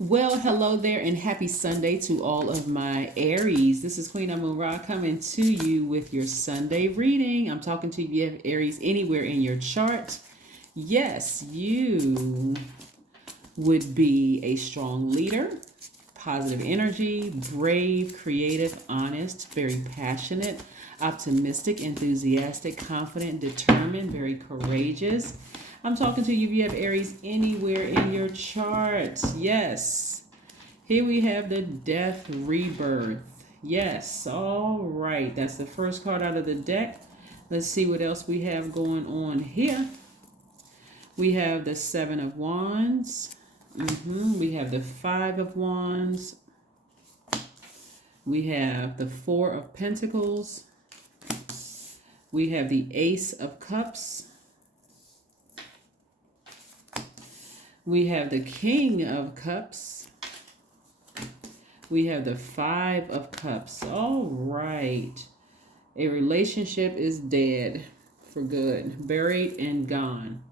Well, hello there, and happy Sunday to all of my Aries. This is Queen Amun Ra coming to you with your Sunday reading. I'm talking to you if you have Aries anywhere in your chart. Yes, you would be a strong leader, positive energy, brave, creative, honest, very passionate, optimistic, enthusiastic, confident, determined, very courageous. I'm talking to you if you have Aries anywhere in your chart. Yes. Here we have the Death Rebirth. Yes. All right. That's the first card out of the deck. Let's see what else we have going on here. We have the Seven of Wands. We have the Five of Wands. We have the Four of Pentacles. We have the Ace of Cups. We have the King of Cups. We have the Five of Cups. All right. A relationship is dead for good, buried and gone.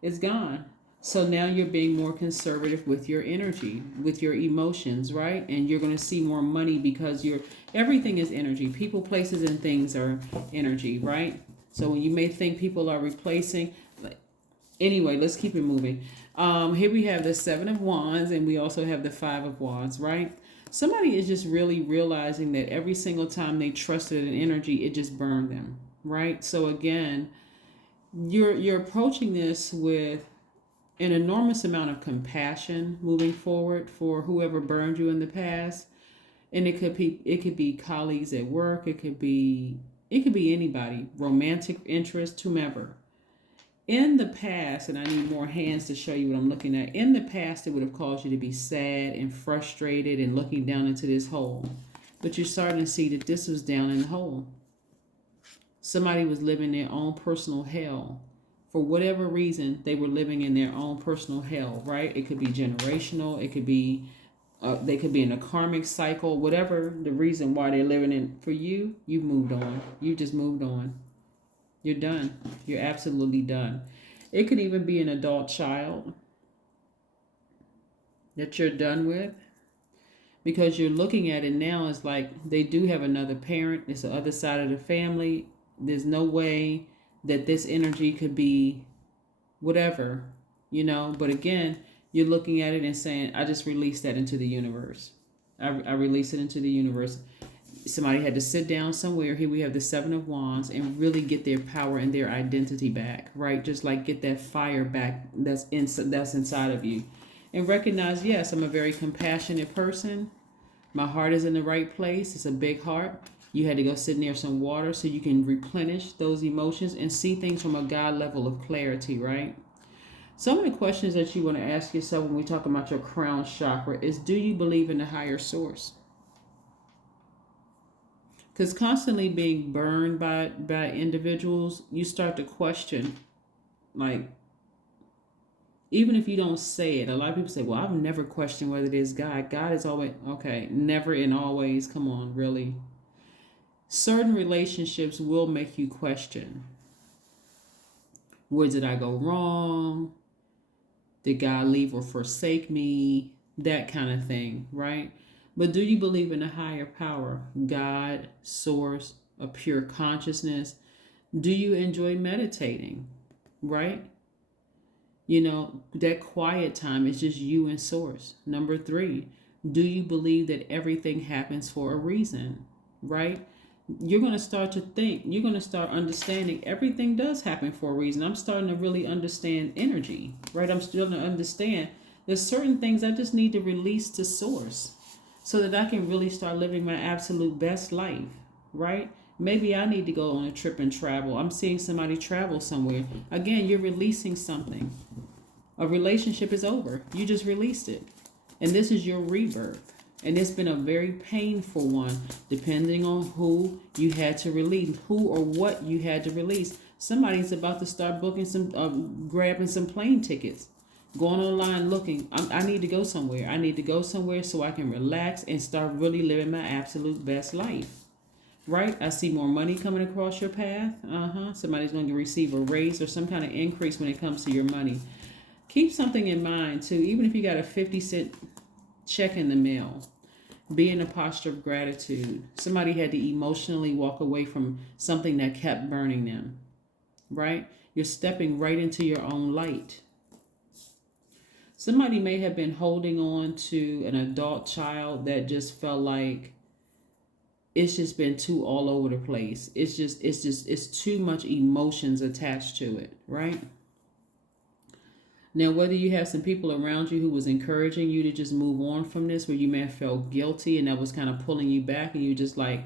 It's gone. So now you're being more conservative with your energy, with your emotions, right? And you're going to see more money because everything is energy. People, places, and things are energy, right? So when you may think people are replacing, anyway, let's keep it moving. Here we have the Seven of Wands, and we also have the Five of Wands, right? Somebody is just really realizing that every single time they trusted an energy, it just burned them, right? So again, you're approaching this with an enormous amount of compassion moving forward for whoever burned you in the past. And it could be colleagues at work, it could be anybody, romantic interest, whomever. In the past, and I need more hands to show you what I'm looking at. In the past, it would have caused you to be sad and frustrated and looking down into this hole. But you're starting to see that this was down in the hole. Somebody was living their own personal hell. For whatever reason, they were living in their own personal hell, right? It could be generational. It could be, they could be in a karmic cycle. Whatever the reason why they're living in. For you, you've moved on. You just moved on. You're done. You're absolutely done. It could even be an adult child that you're done with, because you're looking at it now as like they do have another parent. It's the other side of the family. There's no way that this energy could be whatever, But again, you're looking at it and saying, I just released that into the universe. I released it into the universe. Somebody had to sit down somewhere. Here we have the Seven of Wands and really get their power and their identity back, right? Just like get that fire back that's inside of you. And recognize, yes, I'm a very compassionate person. My heart is in the right place. It's a big heart. You had to go sit near some water so you can replenish those emotions and see things from a God level of clarity, right? Some of the questions that you want to ask yourself when we talk about your crown chakra is, do you believe in the higher source? Because constantly being burned by individuals, you start to question, like, even if you don't say it. A lot of people say, well, I've never questioned whether it is God. God is always, okay, never and always, come on, really. Certain relationships will make you question, where did I go wrong? Did God leave or forsake me? That kind of thing, right? But do you believe in a higher power, God, source, a pure consciousness? Do you enjoy meditating, right? That quiet time is just you and source. Number 3, do you believe that everything happens for a reason, right? You're going to start to think, you're going to start understanding everything does happen for a reason. I'm starting to really understand energy, right? I'm starting to understand there's certain things I just need to release to source so that I can really start living my absolute best life, right? Maybe I need to go on a trip and travel. I'm seeing somebody travel somewhere. Again, you're releasing something. A relationship is over. You just released it. And this is your rebirth. And it's been a very painful one, depending on who you had to release, who or what you had to release. Somebody's about to start booking grabbing some plane tickets, going online looking. I need to go somewhere. I need to go somewhere so I can relax and start really living my absolute best life. Right? I see more money coming across your path. Somebody's going to receive a raise or some kind of increase when it comes to your money. Keep something in mind too, even if you got a 50 cent check in the mail. Be in a posture of gratitude. Somebody had to emotionally walk away from something that kept burning them, right? You're stepping right into your own light. Somebody may have been holding on to an adult child that just felt like it's just been too all over the place. It's too much emotions attached to it, right? Now, whether you have some people around you who was encouraging you to just move on from this, where you may have felt guilty and that was kind of pulling you back, and you just like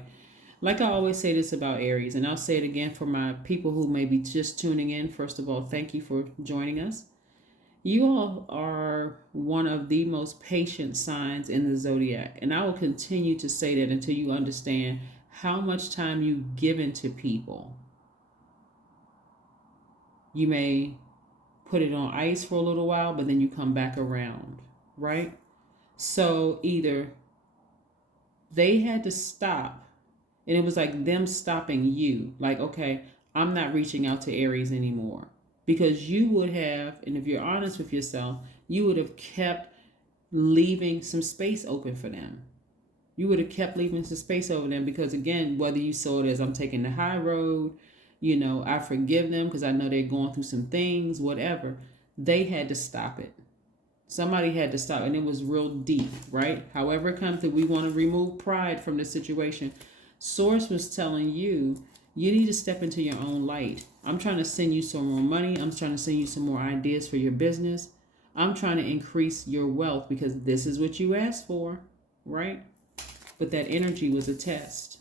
I always say this about Aries, and I'll say it again for my people who may be just tuning in. First of all, thank you for joining us. You all are one of the most patient signs in the Zodiac, and I will continue to say that until you understand how much time you've given to people. You may put it on ice for a little while, but then you come back around, right? So either they had to stop, and it was like them stopping you, like, okay, I'm not reaching out to Aries anymore. Because you would have, and if you're honest with yourself, you would have kept leaving some space open for them. You would have kept leaving some space over them because, again, whether you saw it as I'm taking the high road, I forgive them because I know they're going through some things, whatever. They had to stop it. Somebody had to stop, and it was real deep, right? However it comes that we want to remove pride from the situation. Source was telling you, you need to step into your own light. I'm trying to send you some more money. I'm trying to send you some more ideas for your business. I'm trying to increase your wealth because this is what you asked for, right? But that energy was a test.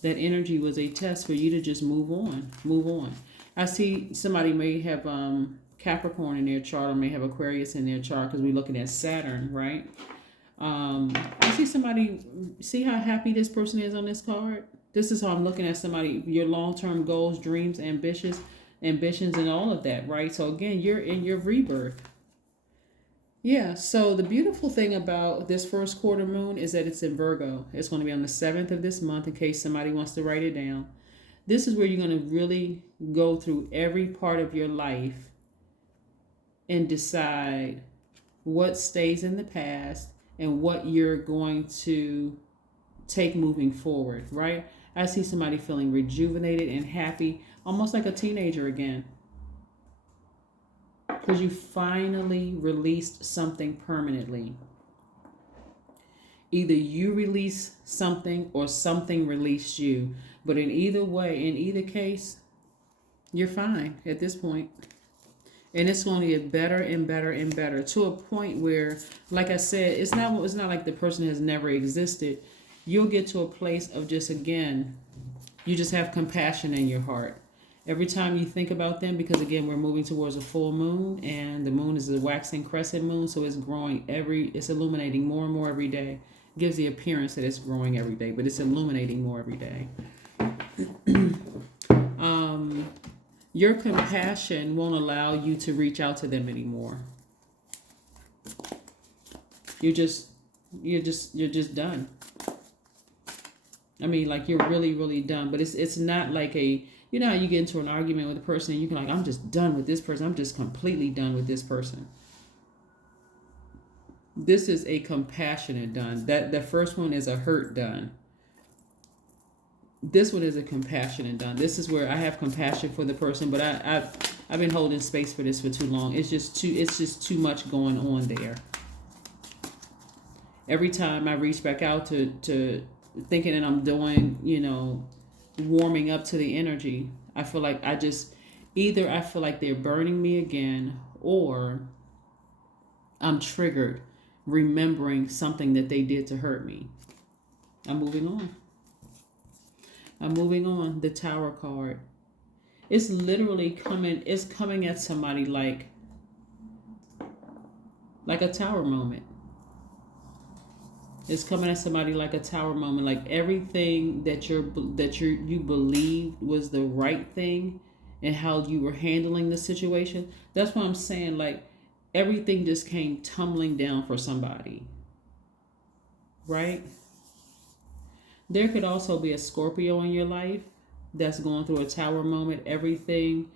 That energy was a test for you to just move on. Move on. I see somebody may have Capricorn in their chart or may have Aquarius in their chart because we're looking at Saturn, right? I see somebody, see how happy this person is on this card? This is how I'm looking at somebody, your long-term goals, dreams, ambitions, and all of that, right? So again, you're in your rebirth. Yeah, so the beautiful thing about this first quarter moon is that it's in Virgo. It's going to be on the 7th of this month in case somebody wants to write it down. This is where you're going to really go through every part of your life and decide what stays in the past and what you're going to take moving forward, right? I see somebody feeling rejuvenated and happy, almost like a teenager again. Because you finally released something permanently. Either you release something or something released you. But in either way, in either case, you're fine at this point. And it's going to get better and better and better to a point where, like I said, it's not like the person has never existed. You'll get to a place of just, again, you just have compassion in your heart. Every time you think about them, because again, we're moving towards a full moon, and the moon is a waxing crescent moon, so it's growing it's illuminating more and more every day. It gives the appearance that it's growing every day, but it's illuminating more every day. Your compassion won't allow you to reach out to them anymore. You're just done. I mean, like, you're really, really done. But it's not like a, you know how you get into an argument with a person and you can I'm just done with this person. I'm just completely done with this person. This is a compassionate done. The first one is a hurt done. This one is a compassionate done. This is where I have compassion for the person, but I've been holding space for this for too long. It's just too much going on there. Every time I reach back out to thinking that I'm doing, warming up to the energy, I feel like I feel like they're burning me again, or I'm triggered remembering something that they did to hurt me. I'm moving on. The Tower card. It's literally coming at somebody like a tower moment. It's coming at somebody like a tower moment, like everything that you believed was the right thing and how you were handling the situation. That's what I'm saying. Like, everything just came tumbling down for somebody, right? There could also be a Scorpio in your life that's going through a tower moment. Everything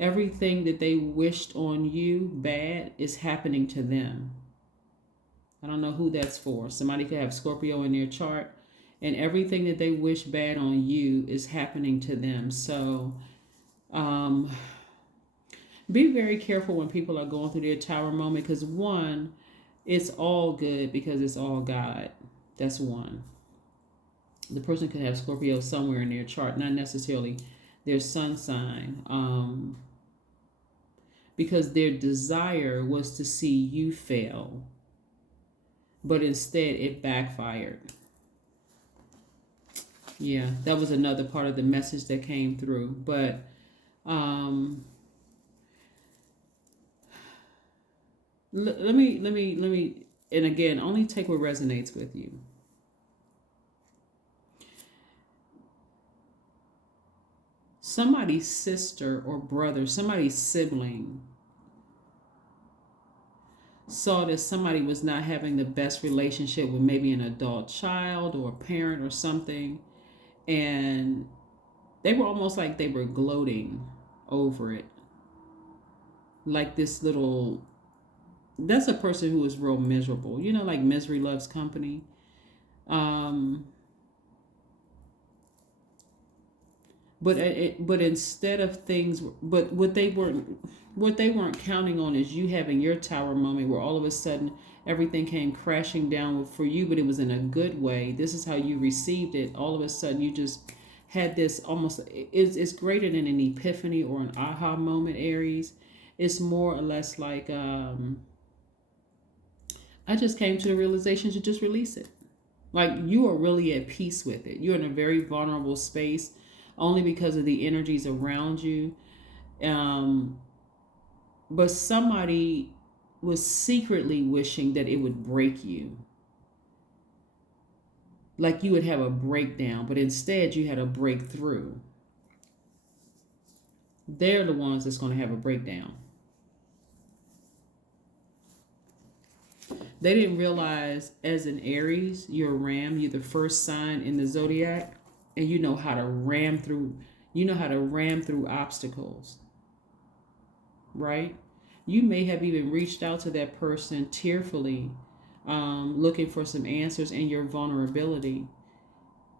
Everything that they wished on you bad is happening to them. I don't know who that's for. Somebody could have Scorpio in their chart, and everything that they wish bad on you is happening to them. So be very careful when people are going through their tower moment, because one, it's all good because it's all God. That's one. The person could have Scorpio somewhere in their chart, not necessarily their sun sign, because their desire was to see you fail, but instead it backfired. Yeah, that was another part of the message that came through. But let me, and again, only take what resonates with you. Somebody's sister or brother, somebody's sibling saw that somebody was not having the best relationship with maybe an adult child or a parent or something, and they were almost like they were gloating over it. Like this little, that's a person who is real miserable. You know, like misery loves company. But instead of things, but what they weren't counting on is you having your tower moment where all of a sudden everything came crashing down for you, but it was in a good way. This is how you received it. All of a sudden you just had this almost, it's greater than an epiphany or an aha moment, Aries. It's more or less like I just came to the realization to just release it. Like you are really at peace with it. You're in a very vulnerable space only because of the energies around you. But somebody was secretly wishing that it would break you. Like you would have a breakdown, but instead you had a breakthrough. They're the ones that's going to have a breakdown. They didn't realize as an Aries, you're a ram, you're the first sign in the Zodiac, and you know how to ram through obstacles, right? You may have even reached out to that person tearfully, looking for some answers in your vulnerability.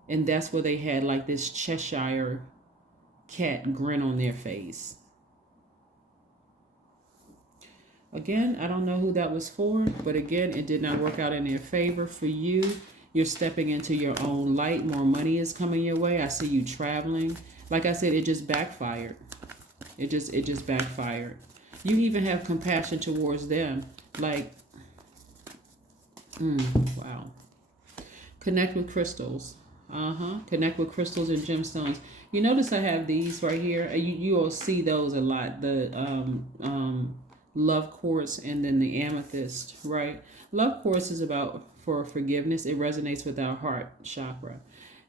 And that's where they had like this Cheshire cat grin on their face. Again, I don't know who that was for, but again, it did not work out in their favor. For you, you're stepping into your own light. More money is coming your way. I see you traveling. Like I said, it just backfired. It just backfired. You even have compassion towards them. Like, wow. Connect with crystals. Connect with crystals and gemstones. You notice I have these right here. You will see those a lot. The love quartz and then the amethyst, right? Love quartz is about for forgiveness. It resonates with our heart chakra.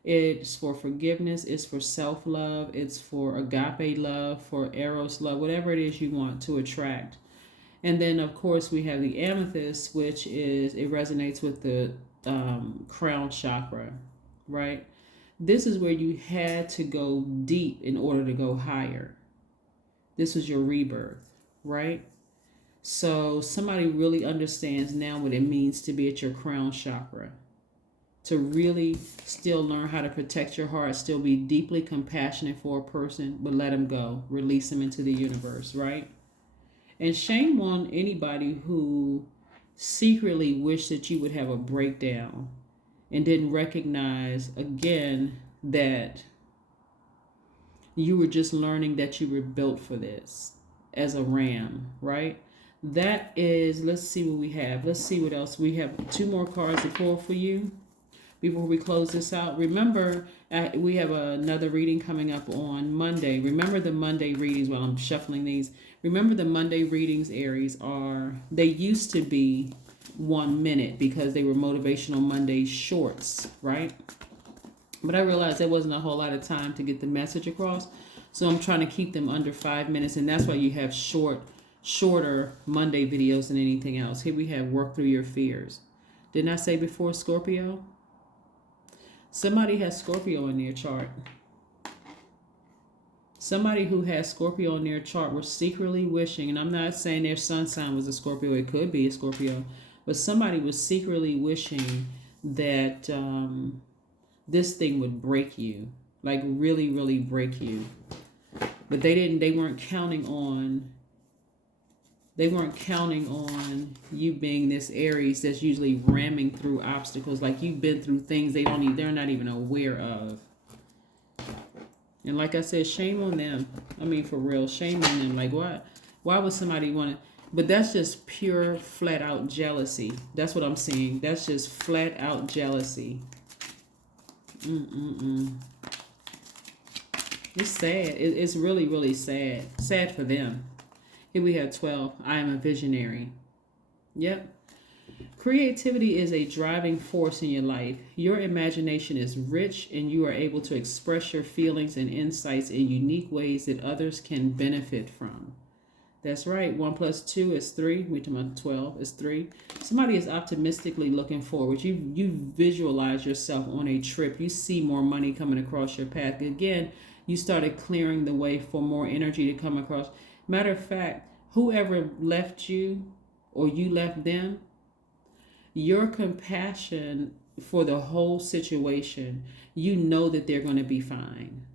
It's for forgiveness. It's for self-love. It's for agape love, for eros love, whatever it is you want to attract. And then, of course, we have the amethyst, which is, it resonates with the crown chakra, right? This is where you had to go deep in order to go higher. This was your rebirth, right? So somebody really understands now what it means to be at your crown chakra. To really still learn how to protect your heart, still be deeply compassionate for a person, but let them go. Release them into the universe, right? And shame on anybody who secretly wished that you would have a breakdown and didn't recognize, again, that you were just learning that you were built for this as a ram, right? That is, let's see what we have. Let's see what else. We have 2 more cards to pull for you before we close this out. Remember, we have another reading coming up on Monday. Remember the Monday readings while I'm shuffling these. Remember the Monday readings, Aries, they used to be 1 minute because they were Motivational Monday shorts, right? But I realized there wasn't a whole lot of time to get the message across. So I'm trying to keep them under 5 minutes. And that's why you have shorter Monday videos than anything else. Here we have Work Through Your Fears. Didn't I say before Scorpio? Somebody has Scorpio in their chart. Somebody who has Scorpio in their chart was secretly wishing, and I'm not saying their sun sign was a Scorpio, it could be a Scorpio, but somebody was secretly wishing that this thing would break you, like really, really break you. But they weren't counting on you being this Aries that's usually ramming through obstacles. Like you've been through things they're not even aware of. And like I said, shame on them. I mean, for real, shame on them. Like, why would somebody want to? But that's just pure, flat out jealousy. That's what I'm seeing. That's just flat out jealousy. It's sad. It's really, really sad. Sad for them. Here we have 12. I am a visionary. Yep. Creativity is a driving force in your life. Your imagination is rich and you are able to express your feelings and insights in unique ways that others can benefit from. That's right. 1 plus 2 is 3. We're talking about 12 is 3. Somebody is optimistically looking forward. You visualize yourself on a trip. You see more money coming across your path. Again, you started clearing the way for more energy to come across. Matter of fact, whoever left you or you left them, your compassion for the whole situation, you know that they're going to be fine.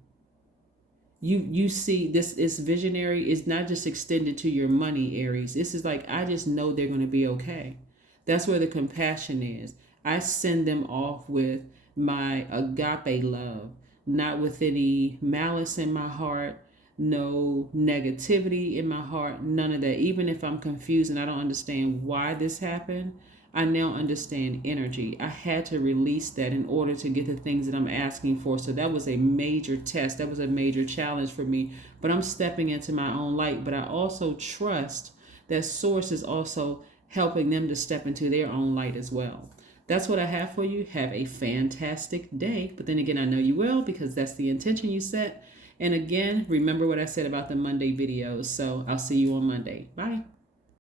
You see, this is visionary is not just extended to your money, Aries. This is like, I just know they're going to be okay. That's where the compassion is. I send them off with my agape love, not with any malice in my heart, no negativity in my heart, none of that. Even if I'm confused and I don't understand why this happened, I now understand energy. I had to release that in order to get the things that I'm asking for. So that was a major test. That was a major challenge for me. But I'm stepping into my own light. But I also trust that Source is also helping them to step into their own light as well. That's what I have for you. Have a fantastic day. But then again, I know you will, because that's the intention you set. And again, remember what I said about the Monday videos. So I'll see you on Monday. Bye.